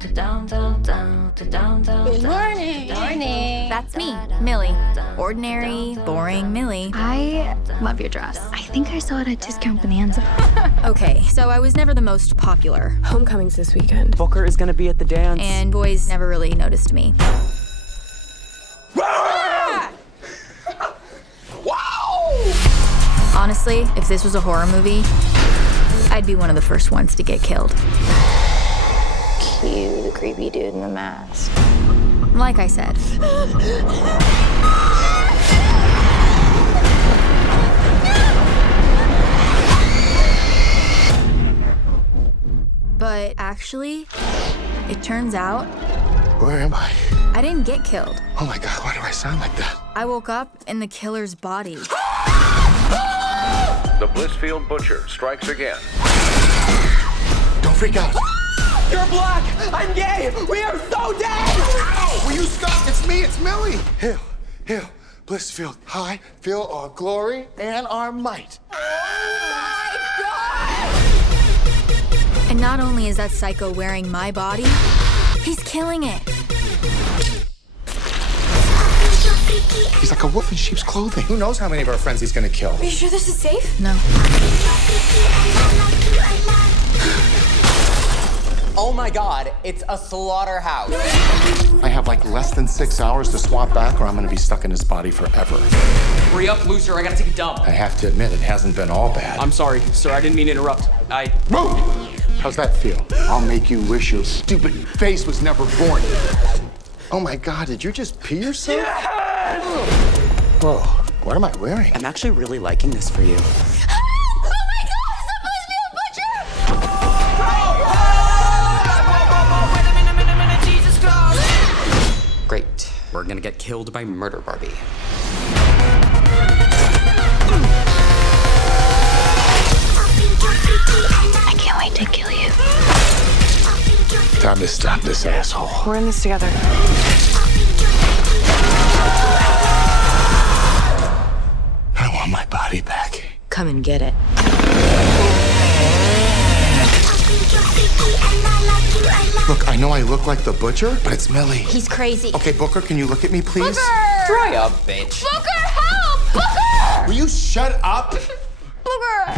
Good morning. Morning. That's me, Millie. Ordinary, boring Millie. I love your dress. I think I saw it at Discount Bonanza. Okay, so I was never the most popular, Homecoming's this weekend. Booker is gonna be at the dance. and boys never really noticed me. Honestly, if this was a horror movie, I'd be one of the first ones to get killed. Cue the creepy dude in the mask. Like I said. But actually, it turns out Where am I? I didn't get killed. Oh my God, why do I sound like that? I woke up in the killer's body. The Blissfield Butcher strikes again. Don't freak out. You're black! I'm gay! We are so dead! Ow! Will you stop? It's me, it's Millie. Hail, Blissfield High, feel our glory and our might. And not only is that psycho wearing my body, he's killing it. He's like a wolf in sheep's clothing. Who knows how many of our friends he's gonna kill? Are you sure this is safe? No. Oh my God, it's a slaughterhouse. I have like less than 6 hours to swap back or I'm gonna be stuck in his body forever. Hurry up, loser, I gotta take a dump. I have to admit, it hasn't been all bad. I'm sorry, sir, I didn't mean to interrupt. Move! How's that feel? I'll make you wish your stupid face was never born. Oh my God, did you just pee yourself? Yes! Whoa, what am I wearing? I'm actually really liking this for you. Great. We're gonna get killed by Murder Barbie. I can't wait to kill you. Time to stop this asshole. We're in this together. I want my body back. Come and get it. Look, I know I look like the butcher, but it's Millie. He's crazy. Okay, Booker, can you look at me, please? Dry up, bitch. Booker, help! Booker! Will you shut up? Booker!